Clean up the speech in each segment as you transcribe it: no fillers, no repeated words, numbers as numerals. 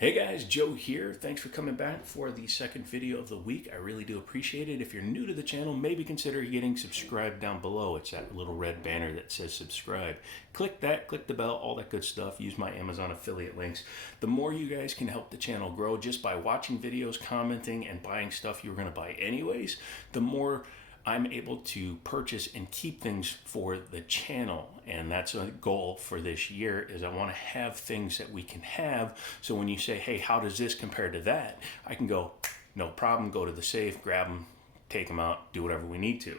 Hey guys, Joe here. Thanks for coming back for the second video of the week. I really do appreciate it. If you're new to the channel, maybe consider getting subscribed down below. It's that little red banner that says subscribe. Click that, click the bell, all that good stuff. Use my Amazon affiliate links. The more you guys can help the channel grow just by watching videos, commenting, and buying stuff you were going to buy anyways, the more I'm able to purchase and keep things for the channel. And that's a goal for this year, is I want to have things that we can have. So when you say, hey, how does this compare to that? I can go, no problem, go to the safe, grab them, take them out, do whatever we need to.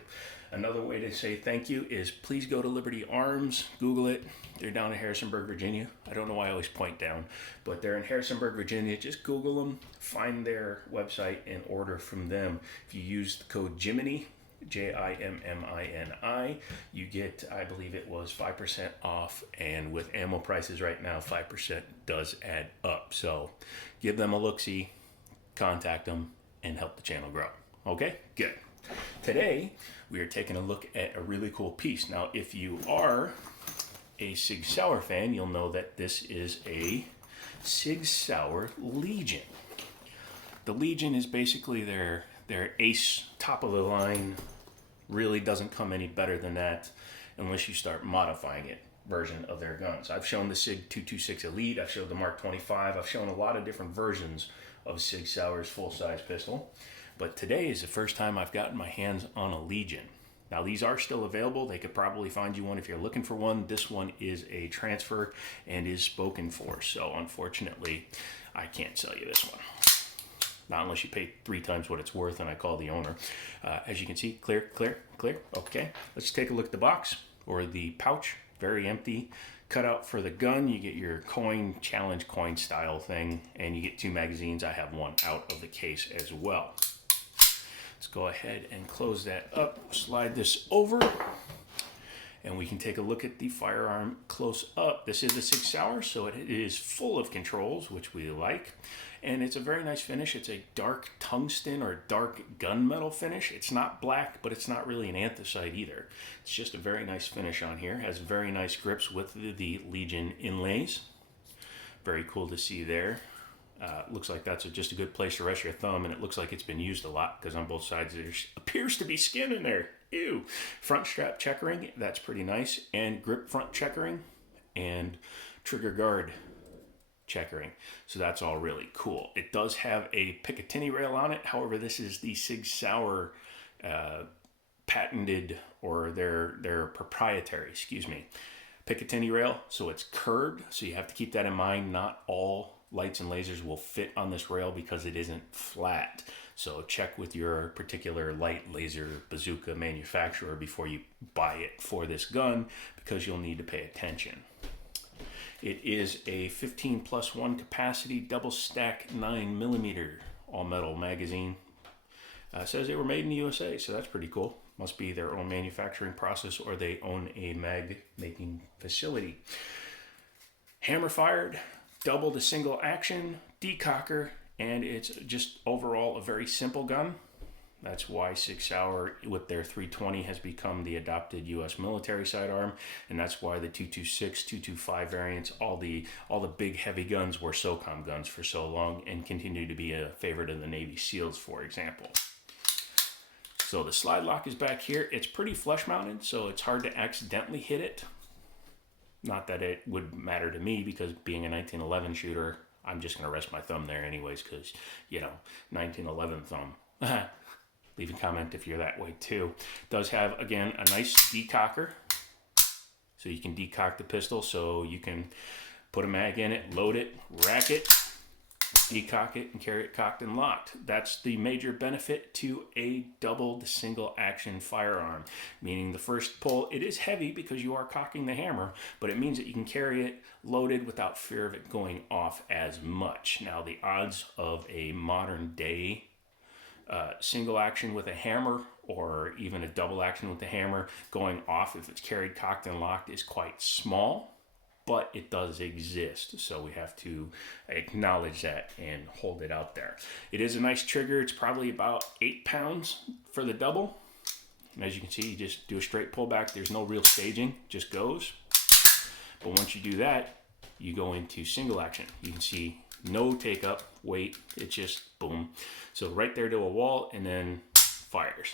Another way to say thank you is please go to Liberty Arms, Google it. They're down in Harrisonburg, Virginia. I don't know why I always point down, but they're in Harrisonburg, Virginia. Just Google them, find their website, and order from them. If you use the code Jiminy, Jimmini, you get, I believe it was 5% off, and with ammo prices right now, 5% does add up. So give them a look-see, contact them, and help the channel grow. Okay, good. Today, we are taking a look at a really cool piece. Now, if you are a Sig Sauer fan, you'll know that this is a Sig Sauer Legion. The Legion is basically their ace, top of the line, really doesn't come any better than that unless you start modifying it version of their guns. I've shown the Sig 226 Elite, I've shown the Mark 25, I've shown a lot of different versions of Sig Sauer's full-size pistol, but today is the first time I've gotten my hands on a Legion. Now these are still available. They could probably find you one if you're looking for one. This one is a transfer and is spoken for, so unfortunately I can't sell you this one. Not unless you pay 3 times what it's worth and I call the owner. As you can see, clear. Okay, let's take a look at the box or the pouch. Very empty. Cut out for the gun. You get your coin, challenge coin style thing, and you get 2 magazines. I have one out of the case as well. Let's go ahead and close that up. Slide this over, and we can take a look at the firearm close up. This is a Sig Sauer, so it is full of controls, which we like. And it's a very nice finish. It's a dark tungsten or dark gunmetal finish. It's not black, but it's not really an anthracite either. It's just a very nice finish on here. Has very nice grips with the Legion inlays. Very cool to see there. Looks like that's just a good place to rest your thumb, and it looks like it's been used a lot because on both sides there appears to be skin in there. Ew. Front strap checkering, that's pretty nice, and grip front checkering, and trigger guard checkering. So that's all really cool. It does have a Picatinny rail on it. However, this is the Sig Sauer patented, or their proprietary, Picatinny rail. So it's curved, so you have to keep that in mind. Not all lights and lasers will fit on this rail because it isn't flat. So check with your particular light laser bazooka manufacturer before you buy it for this gun, because you'll need to pay attention. It is a 15+1 capacity double stack 9mm all metal magazine. Says they were made in the USA, so that's pretty cool. Must be their own manufacturing process, or they own a mag making facility. Hammer fired, double to single action, decocker, and it's just overall a very simple gun. That's why Sig Sauer with their 320 has become the adopted U.S. military sidearm, and that's why the 226, 225 variants, all the big heavy guns were SOCOM guns for so long and continue to be a favorite of the Navy SEALs, for example. So the slide lock is back here. It's pretty flush mounted, so it's hard to accidentally hit it. Not that it would matter to me, because being a 1911 shooter, I'm just going to rest my thumb there anyways, because, 1911 thumb. Leave a comment if you're that way too. Does have, again, a nice decocker. So you can decock the pistol, so you can put a mag in it, load it, rack it, decock it, and carry it cocked and locked. That's the major benefit to a doubled single action firearm. Meaning the first pull, it is heavy because you are cocking the hammer, but it means that you can carry it loaded without fear of it going off as much. Now the odds of a modern day single action with a hammer, or even a double action with a hammer going off if it's carried cocked and locked, is quite small, but it does exist, so we have to acknowledge that and hold it out there. It is a nice trigger. It's probably about 8 pounds for the double, and as you can see, you just do a straight pullback. There's no real staging, just goes. But once you do that, you go into single action. You can see No take up, wait, it's just boom. So right there to a wall and then fires.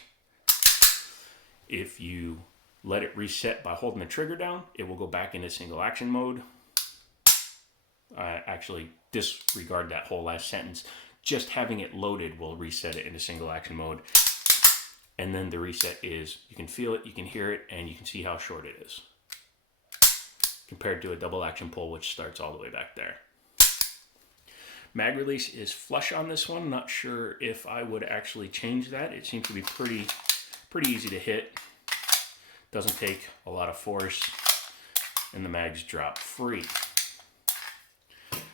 If you let it reset by holding the trigger down, it will go back into single action mode. Actually, disregard that whole last sentence. Just having it loaded will reset it into single action mode. And then the reset is, you can feel it, you can hear it, and you can see how short it is. Compared to a double action pull, which starts all the way back there. Mag release is flush on this one. Not sure if I would actually change that. It seems to be pretty easy to hit. Doesn't take a lot of force, and the mags drop free.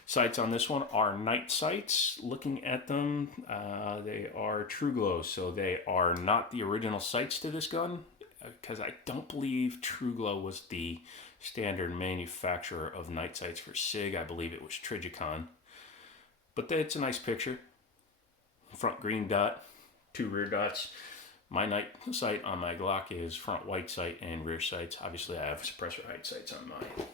Sights on this one are night sights. Looking at them, they are TruGlo, so they are not the original sights to this gun, because I don't believe TruGlo was the standard manufacturer of night sights for SIG. I believe it was Trijicon. But it's a nice picture. Front green dot, 2 rear dots. My night sight on my Glock is front white sight and rear sights. Obviously, I have suppressor height sights on mine.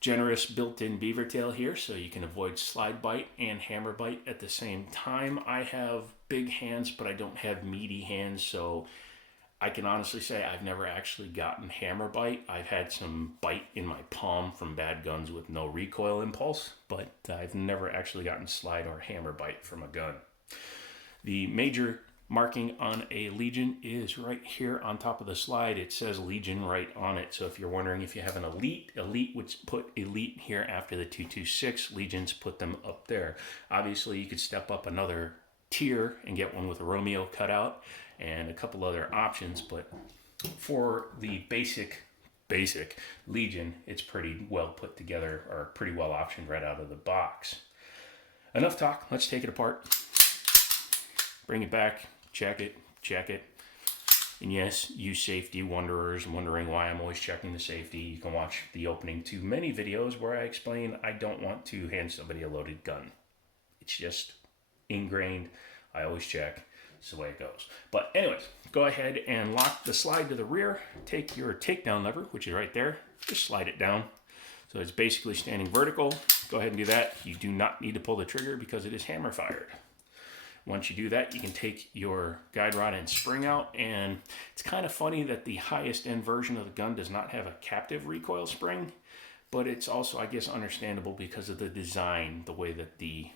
Generous built-in beaver tail here, so you can avoid slide bite and hammer bite at the same time. I have big hands, but I don't have meaty hands, so I can honestly say I've never actually gotten hammer bite. I've had some bite in my palm from bad guns with no recoil impulse, but I've never actually gotten slide or hammer bite from a gun. The major marking on a Legion is right here on top of the slide. It says Legion right on it. So if you're wondering if you have an Elite would put Elite here after the 226. Legions put them up there. Obviously, you could step up another tier and get one with a Romeo cutout and a couple other options, but for the basic Legion, it's pretty well put together, or pretty well optioned right out of the box. Enough talk, let's take it apart. Bring it back, check it. And yes, you safety wanderers wondering why I'm always checking the safety, you can watch the opening to many videos where I explain I don't want to hand somebody a loaded gun. It's just ingrained. I always check. It's the way it goes. But anyways, go ahead and lock the slide to the rear. Take your takedown lever, which is right there. Just slide it down. So it's basically standing vertical. Go ahead and do that. You do not need to pull the trigger because it is hammer fired. Once you do that, you can take your guide rod and spring out, and it's kind of funny that the highest end version of the gun does not have a captive recoil spring, but it's also, I guess, understandable because of the design, the way that the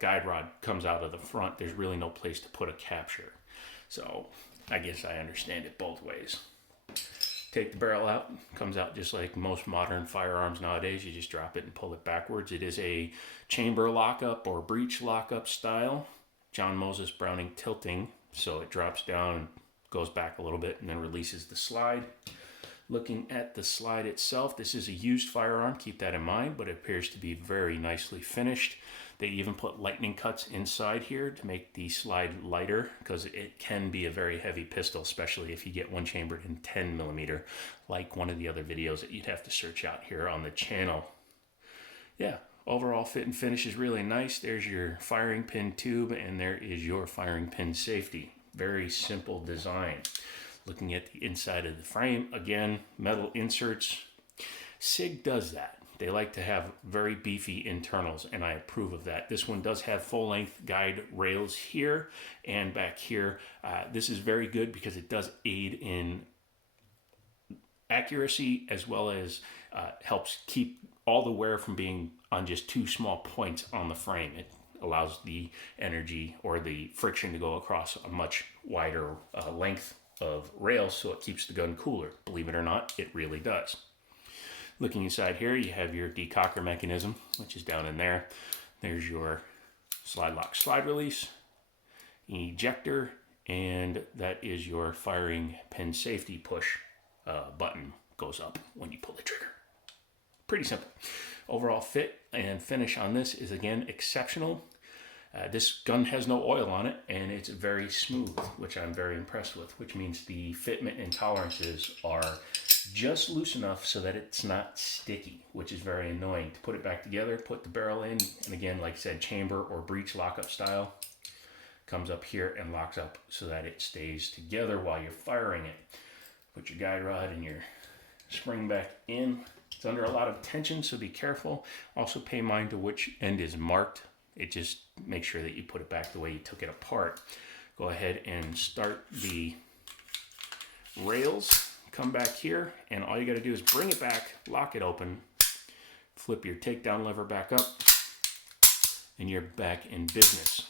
guide rod comes out of the front. There's really no place to put a capture. So I guess I understand it both ways. Take the barrel out, comes out just like most modern firearms nowadays. You just drop it and pull it backwards. It is a chamber lockup or breech lockup style. John Moses Browning tilting, so it drops down and goes back a little bit and then releases the slide. Looking at the slide itself, this is a used firearm, keep that in mind, but it appears to be very nicely finished. They even put lightning cuts inside here to make the slide lighter, because it can be a very heavy pistol, especially if you get one chambered in 10mm, like one of the other videos that you'd have to search out here on the channel. Yeah, overall fit and finish is really nice. There's your firing pin tube, and there is your firing pin safety. Very simple design. Looking at the inside of the frame, again, metal inserts. SIG does that. They like to have very beefy internals, and I approve of that. This one does have full-length guide rails here and back here. This is very good because it does aid in accuracy, as well as helps keep all the wear from being on just 2 small points on the frame. It allows the energy or the friction to go across a much wider length of rails, so it keeps the gun cooler. Believe it or not, it really does. Looking inside here, you have your decocker mechanism, which is down in there. There's your slide lock, slide release, ejector, and that is your firing pin safety push button. Goes up when you pull the trigger. Pretty simple. Overall fit and finish on this is, again, exceptional. This gun has no oil on it, and it's very smooth, which I'm very impressed with, which means the fitment and tolerances are just loose enough so that it's not sticky, which is very annoying. To put it back together, put the barrel in, and again, like I said, chamber or breech lockup style, comes up here and locks up so that it stays together while you're firing it. Put your guide rod and your spring back in. It's It's under a lot of tension, so be careful. Also pay mind to which end is marked. It just make sure that you put it back the way you took it apart. Go ahead and start the rails. Come back here, and all you got to do is bring it back, lock it open, flip your takedown lever back up, and you're back in business.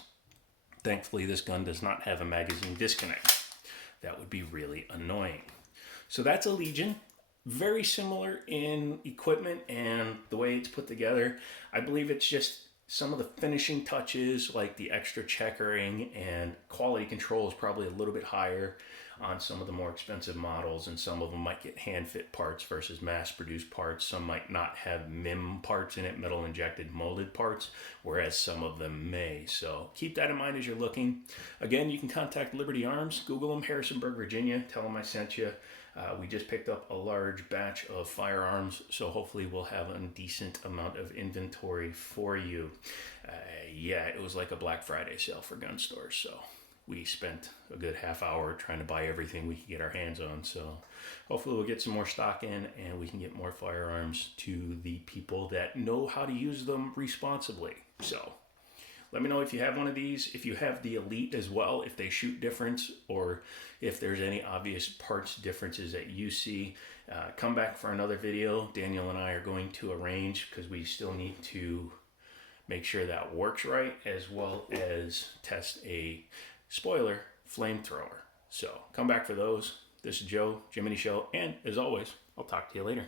Thankfully, this gun does not have a magazine disconnect. That would be really annoying. So that's a Legion. Very similar in equipment and the way it's put together. I believe it's just some of the finishing touches, like the extra checkering and quality control is probably a little bit higher on some of the more expensive models, and some of them might get hand fit parts versus mass produced parts. Some might not have MIM parts in it, metal injected molded parts, whereas some of them may. So keep that in mind as you're looking. Again, you can contact Liberty Arms, Google them, Harrisonburg, Virginia, tell them I sent you. We just picked up a large batch of firearms, so hopefully we'll have a decent amount of inventory for you. Yeah, it was like a Black Friday sale for gun stores, so we spent a good half hour trying to buy everything we could get our hands on. So hopefully we'll get some more stock in and we can get more firearms to the people that know how to use them responsibly. So let me know if you have one of these, if you have the Elite as well, if they shoot different, or if there's any obvious parts differences that you see. Come back for another video. Daniel and I are going to arrange, because we still need to make sure that works right, as well as test a spoiler flamethrower. So come back for those. This is Joe, Jiminy Show, and as always, I'll talk to you later.